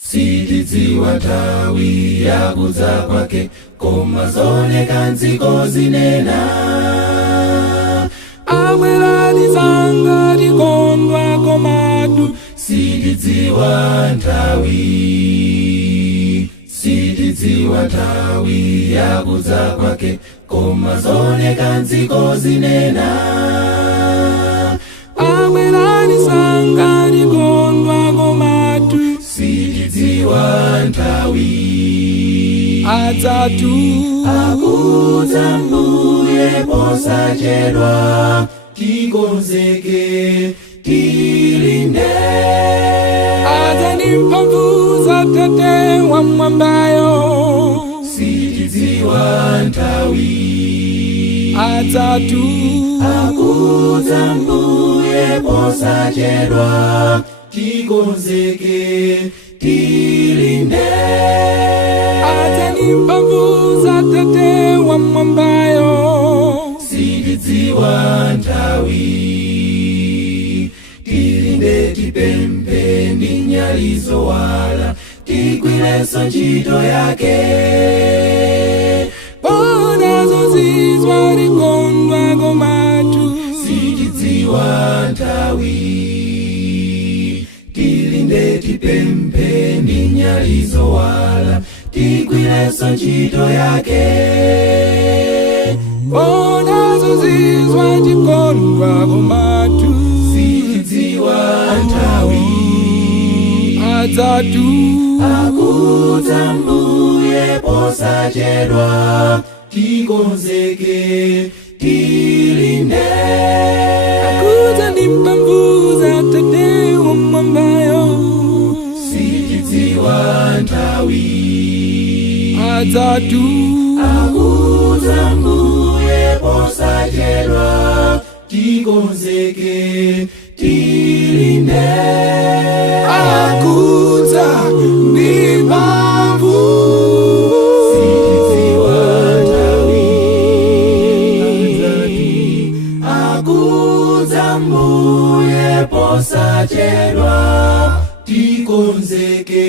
Sitidziwa nthawi yakudza kwake, koma zooneka nziko zinena. Abwerani zanga tikondwa komatu, sitidziwa nthawi. Sitidziwa nthawi yakudza kwake, koma zooneka nziko zinena. abwerani zanga tikondwa komatu, sitidziwa nthawi. adzatu akudza Mbuye posachedwa, tikonzeke tilinde. adzani mphamvu za Tate wamwambayo, sitidziwa nthawi. adzatu akudza Mbuye posachedwa, tikonzeke tilinde. adzani mphamvu za Tate wamwambayo, sitidziwa nthawi. Tilinde tipemphe ndi nyali zowala, tigwirenso ntchito yake. bona zozizwa tikondwa komatu, sitidziwa nthawi. Tilinde tipemphe ndi nyali zowala, tigwirenso ntchito yake. bona zozizwa tikondwa komatu, sitidziwa nthawi. adzatu akudza Mbuye posachedwa, tikonzeke tilinde. akudza ndi mphamvu za Tate wamwambayo, sitidziwa nthawi. adzatu akudza Mbuye posachedwa, tikonzeke tilinde. akudza ndi mphamvu, sitidziwa nthawi. akudza Mbuye posachedwa, tikonzeke